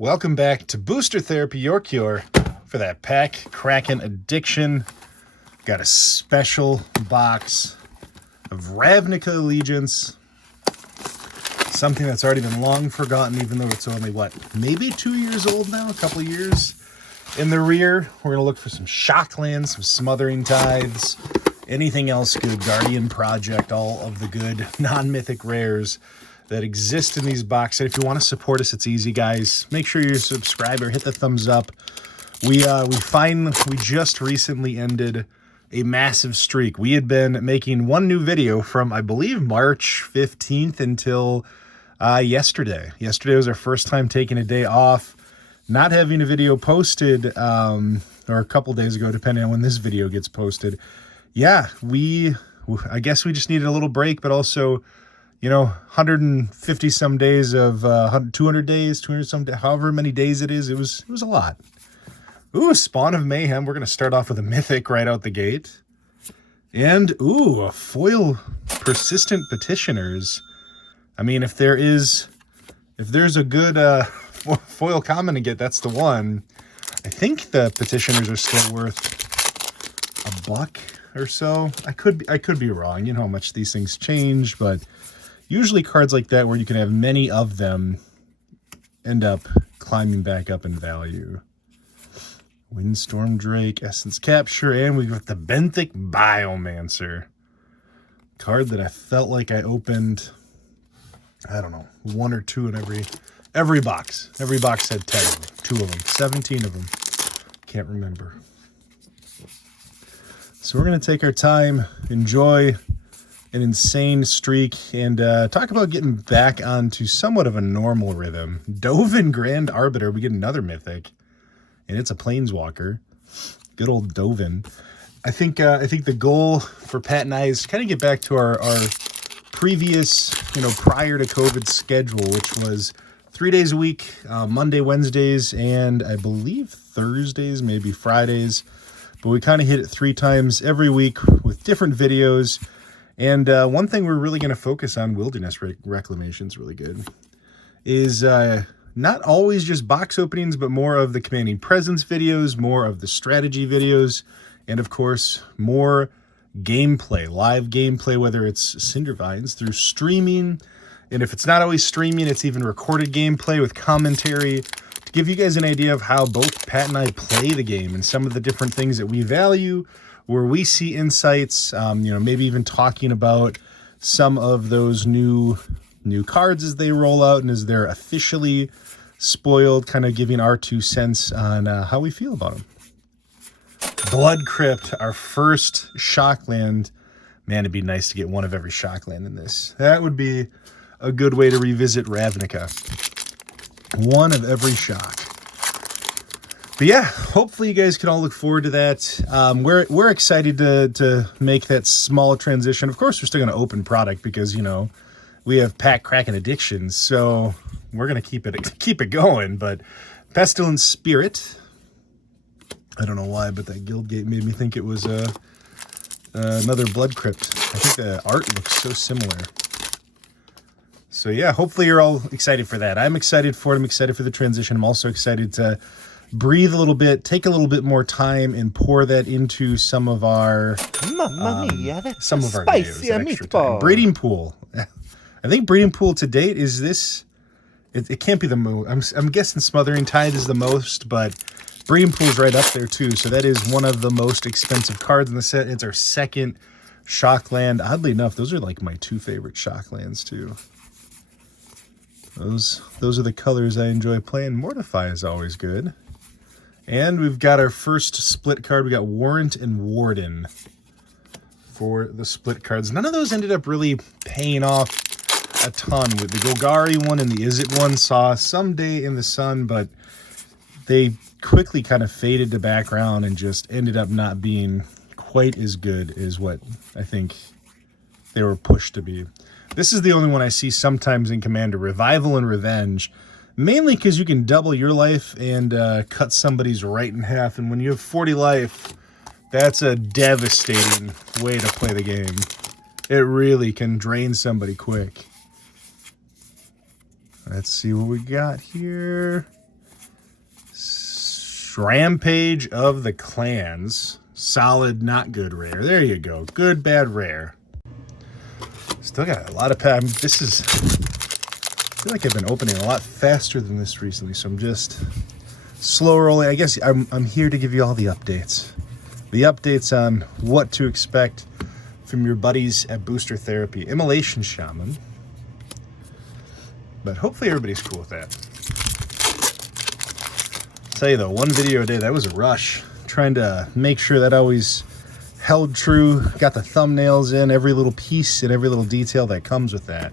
Welcome back to Booster Therapy, your cure for that pack cracking addiction. Got a special box of Ravnica Allegiance. Something that's already been long forgotten, even though it's only, what, maybe 2 years old now? A couple of years. In the rear, we're going to look for some Shocklands, some Smothering Tides, anything else good, Guardian Project, all of the good non-mythic rares that exist in these boxes. If you want to support us, it's easy, guys. Make sure you're a subscriber, hit the thumbs up. We just recently ended a massive streak. We had been making one new video from, I believe, March 15th until yesterday. Yesterday was our first time taking a day off, not having a video posted, or a couple days ago, depending on when this video gets posted. Yeah, I guess we just needed a little break, but also, you know, 150 some days of 200 days, 200 some days, however many days it is. It was a lot. Ooh, Spawn of Mayhem. We're going to start off with a Mythic right out the gate. And, ooh, a foil Persistent Petitioners. I mean, if there's a good foil common to get, that's the one. I think the Petitioners are still worth $1 or so. I could be wrong. You know how much these things change, but usually cards like that where you can have many of them end up climbing back up in value. Windstorm Drake, Essence Capture, and we've got the Mythic Biomancer. Card that I felt like I opened, I don't know, 1 or 2 in every box. Every box had 10 of them, 2 of them, 17 of them. Can't remember. So we're going to take our time, enjoy an insane streak, and talk about getting back onto somewhat of a normal rhythm. Dovin Grand Arbiter, we get another Mythic, and it's a Planeswalker. Good old Dovin. I think the goal for Pat and I is to kind of get back to our previous, prior to COVID schedule, which was 3 days a week, Monday, Wednesdays, and I believe Thursdays, maybe Fridays. But we kind of hit it 3 times every week with different videos. And one thing we're really going to focus on, Wilderness Reclamation's really good, is not always just box openings, but more of the Commanding Presence videos, more of the strategy videos, and of course, more gameplay, live gameplay, whether it's Cindervines through streaming, and if it's not always streaming, it's even recorded gameplay with commentary, to give you guys an idea of how both Pat and I play the game and some of the different things that we value, where we see insights, maybe even talking about some of those new cards as they roll out and as they're officially spoiled, kind of giving our 2 cents on how we feel about them. Blood Crypt, our first Shockland. Man, it'd be nice to get one of every Shockland in this. That would be a good way to revisit Ravnica. One of every Shock. But yeah, hopefully you guys can all look forward to that. We're excited to make that small transition. Of course, we're still going to open product because, we have pack cracking addictions. So we're going to keep it going. But Pestilence Spirit, I don't know why, but that Guildgate made me think it was another Blood Crypt. I think the art looks so similar. So yeah, hopefully you're all excited for that. I'm excited for it. I'm excited for the transition. I'm also excited to breathe a little bit, take a little bit more time, and pour that into some of our Mamma mia, that's some of our spicy videos. Extra meatball. time. Breeding Pool. I think Breeding Pool to date is this. It can't be the most. I'm guessing Smothering Tide is the most, but Breeding Pool is right up there too. So that is one of the most expensive cards in the set. It's our second Shockland. Oddly enough, those are like my 2 favorite Shocklands too. Those are the colors I enjoy playing. Mortify is always good. And we've got our first split card. We got Warrant and Warden for the split cards. None of those ended up really paying off a ton. With the Golgari one and the Izzet one saw someday in the sun, but they quickly kind of faded to background and just ended up not being quite as good as what I think they were pushed to be. This is the only one I see sometimes in Commander, Revival and Revenge, mainly because you can double your life and cut somebody's right in half. And when you have 40 life, that's a devastating way to play the game. It really can drain somebody quick. Let's see what we got here. Rampage of the Clans. Solid, not good rare. There you go. Good, bad, rare. Still got a lot of I feel like I've been opening a lot faster than this recently, so I'm just slow rolling. I guess I'm here to give you all the updates. The updates on what to expect from your buddies at Booster Therapy. Immolation Shaman. But hopefully everybody's cool with that. I'll tell you though, one video a day, that was a rush. Trying to make sure that always held true. Got the thumbnails in, every little piece and every little detail that comes with that.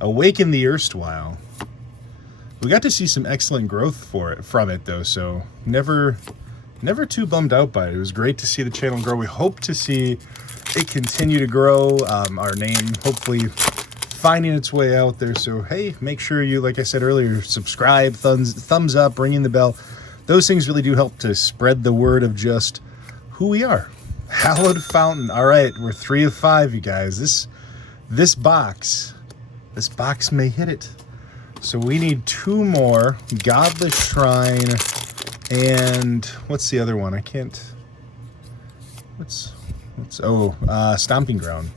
Awaken the Erstwhile. We got to see some excellent growth from it though, so never too bummed out by it. It was great to see the channel grow. We hope to see it continue to grow. Our name hopefully finding its way out there. So hey, make sure you, like I said earlier, subscribe, thumbs up, ringing the bell. Those things really do help to spread the word of just who we are. Hallowed Fountain. All right, we're 3 of 5, you guys. This box may hit it. So we need 2 more. Godless Shrine and what's the other one? I can't. Stomping Ground.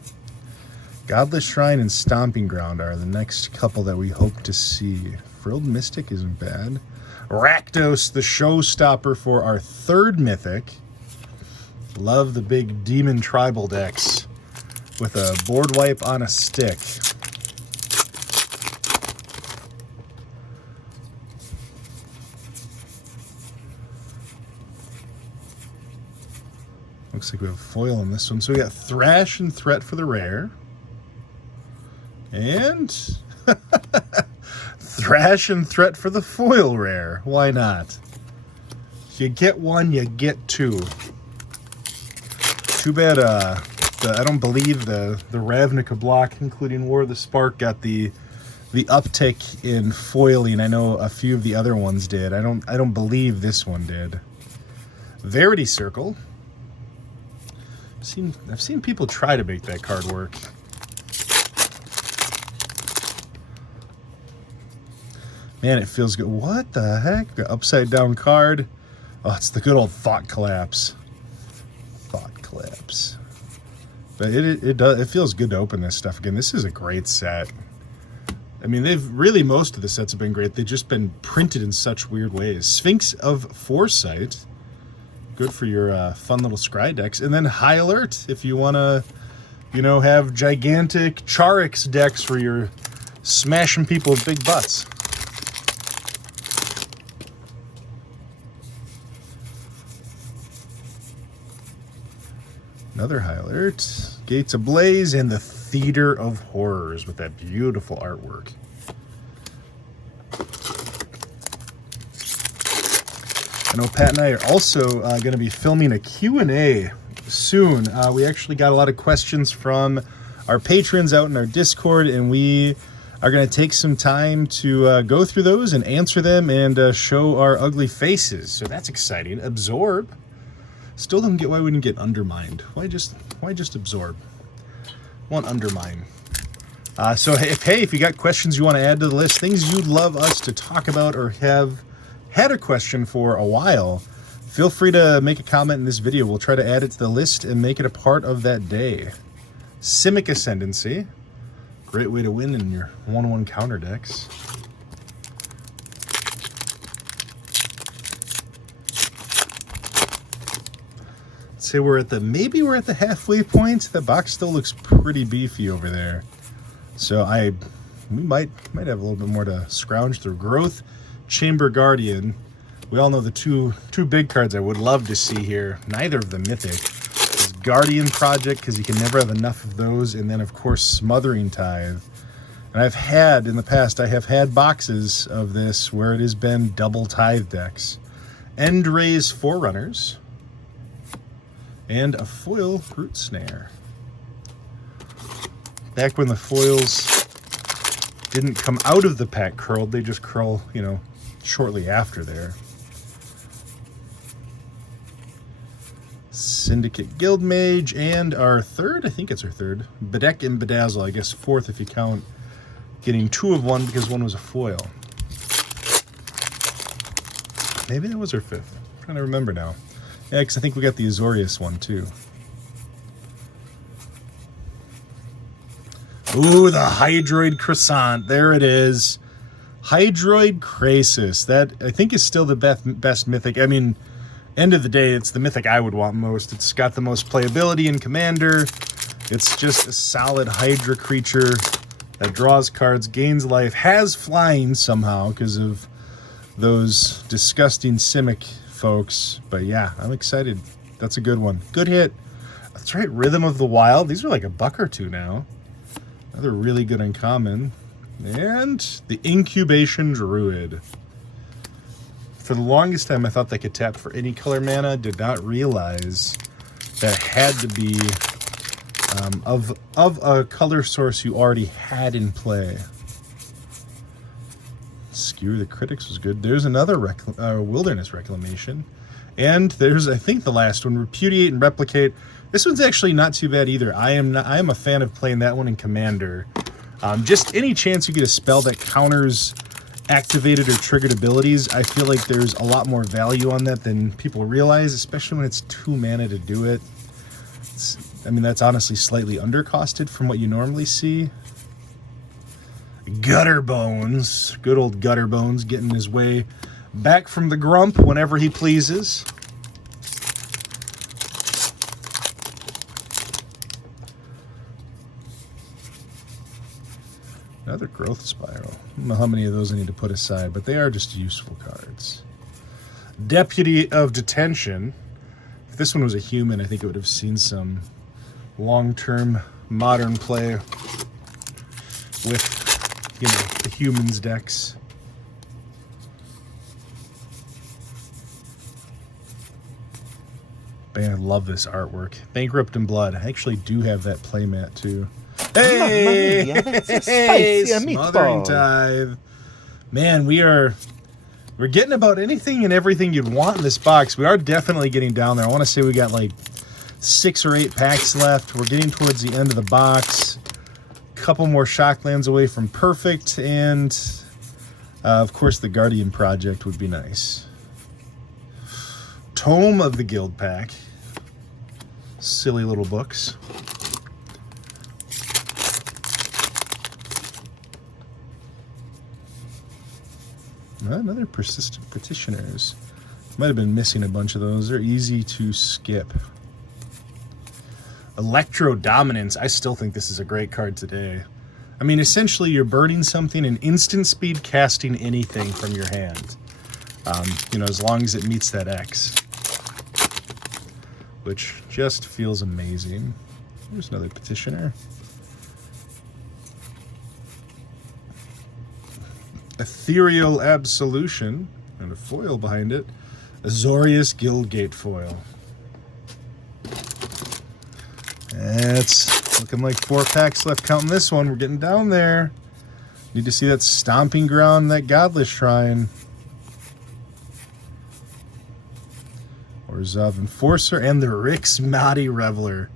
Godless Shrine and Stomping Ground are the next couple that we hope to see. Frilled Mystic isn't bad. Rakdos, the showstopper for our 3rd Mythic. Love the big demon tribal decks with a board wipe on a stick. Looks like we have foil on this one. So we got Thrash and Threat for the rare. And Thrash and Threat for the foil rare. Why not? If you get 1, you get 2. Too bad I don't believe the Ravnica block, including War of the Spark, got the uptick in foiling. I know a few of the other ones did. I don't believe this one did. Verity Circle. I've seen people try to make that card work. Man, it feels good. What the heck? The upside down card. Oh, it's the good old Thought Collapse. Thought Collapse. But it feels good to open this stuff again. This is a great set. I mean, most of the sets have been great. They've just been printed in such weird ways. Sphinx of Foresight. Good for your fun little scry decks. And then High Alert if you want to, have gigantic Charix decks for your smashing people with big butts. Another High Alert. Gates Ablaze and the Theater of Horrors with that beautiful artwork. I know Pat and I are also going to be filming a Q&A soon. We actually got a lot of questions from our patrons out in our Discord, and we are going to take some time to go through those and answer them and show our ugly faces. So that's exciting. Absorb. Still don't get why we didn't get Undermined. Why just Absorb? Want Undermine. So if you got questions you want to add to the list, things you'd love us to talk about or have had a question for a while, feel free to make a comment in this video. We'll try to add it to the list and make it a part of that day. Simic Ascendancy. Great way to win in your 1/1 counter decks. Let's say maybe we're at the halfway point. The box still looks pretty beefy over there. So we might have a little bit more to scrounge through. Growth Chamber Guardian. We all know the two big cards I would love to see here. Neither of them Mythic. Is Guardian Project, because you can never have enough of those, and then of course Smothering Tithe. And in the past I have had boxes of this where it has been double Tithe decks. End-Raise Forerunners. And a foil Root Snare. Back when the foils didn't come out of the pack curled, they just curl, shortly after there. Syndicate Guildmage, and our 3rd, I think it's our 3rd, Bedeck and Bedazzle, I guess 4th if you count getting 2 of 1 because 1 was a foil. Maybe that was our 5th. trying to remember now. Yeah, because I think we got the Azorius one too. Ooh, the Hydroid Croissant. There it is. Hydroid Crasis. That, I think, is still the best Mythic. I mean, end of the day, it's the Mythic I would want most. It's got the most playability in Commander. It's just a solid Hydra creature that draws cards, gains life, has flying somehow because of those disgusting Simic folks. But yeah, I'm excited. That's a good one. Good hit. That's right, Rhythm of the Wild. These are like $1 or $2 now. Another really good uncommon. And the Incubation Druid. For the longest time, I thought they could tap for any color mana. Did not realize that had to be of a color source you already had in play. Skewer the Critics was good. There's another Wilderness Reclamation. And there's, I think, the last one, Repudiate and Replicate. This one's actually not too bad either. I am a fan of playing that one in Commander. Just any chance you get a spell that counters activated or triggered abilities, I feel like there's a lot more value on that than people realize, especially when it's 2 mana to do it. I mean, that's honestly slightly undercosted from what you normally see. Gutter Bones. Good old Gutter Bones getting his way back from the grump whenever he pleases. Another Growth Spiral. I don't know how many of those I need to put aside, but they are just useful cards. Deputy of Detention. If this one was a human, I think it would have seen some long-term modern play with, you know, the humans decks. Man, I love this artwork. Bankrupt in Blood. I actually do have that playmat too. Hey, Maria, that's a spicy Smothering meatball. Tithe. Man, we're getting about anything and everything you'd want in this box. We are definitely getting down there. I want to say we got like 6 or 8 packs left. We're getting towards the end of the box. Couple more Shocklands away from perfect, and of course the Guardian Project would be nice. Tome of the Guild Pack. Silly little books. Another Persistent Petitioners. Might have been missing a bunch of those. They're easy to skip. Electro Dominance. I still think this is a great card today. I mean, essentially, you're burning something and instant speed casting anything from your hand. You know, as long as it meets that X. Which just feels amazing. There's another Petitioner. Ethereal Absolution, and a foil behind it. Azorius Guildgate foil. It's looking like 4 packs left counting this one. We're getting down there. Need to see that Stomping Ground, that Godless Shrine. Orzhov Enforcer and the Rix Mahdi Reveler.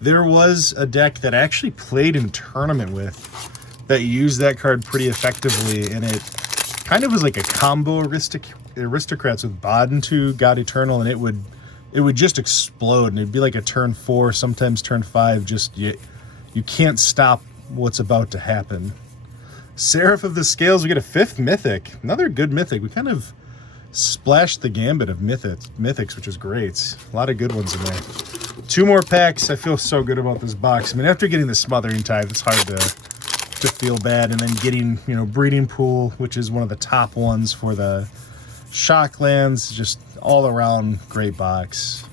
There was a deck that I actually played in a tournament with that used that card pretty effectively, and it kind of was like a combo Aristocrats with Bodden 2, God Eternal, and it would just explode, and it'd be like a turn 4, sometimes turn 5, just you can't stop what's about to happen. Seraph of the Scales, we get a 5th Mythic. Another good Mythic. We kind of splashed the gambit of Mythics, which is great. A lot of good ones in there. 2 more packs. I feel so good about this box. I mean, after getting the Smothering Tithe, it's hard to feel bad, and then getting, you know, Breeding Pool, which is one of the top ones for the Shocklands. Just all around great box.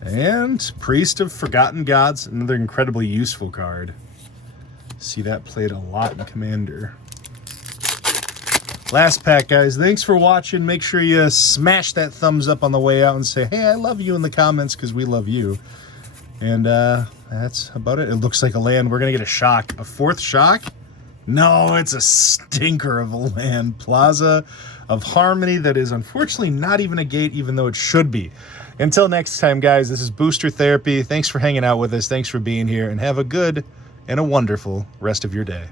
And Priest of Forgotten Gods, another incredibly useful card. See that played a lot in Commander. Last pack, guys. Thanks for watching. Make sure you smash that thumbs up on the way out and say, hey, I love you in the comments, because we love you. And that's about it. It looks like a land. We're going to get a shock. A 4th shock? No, it's a stinker of a land. Plaza of Harmony that is unfortunately not even a gate, even though it should be. Until next time, guys, this is Booster Therapy. Thanks for hanging out with us. Thanks for being here, and have a good and a wonderful rest of your day.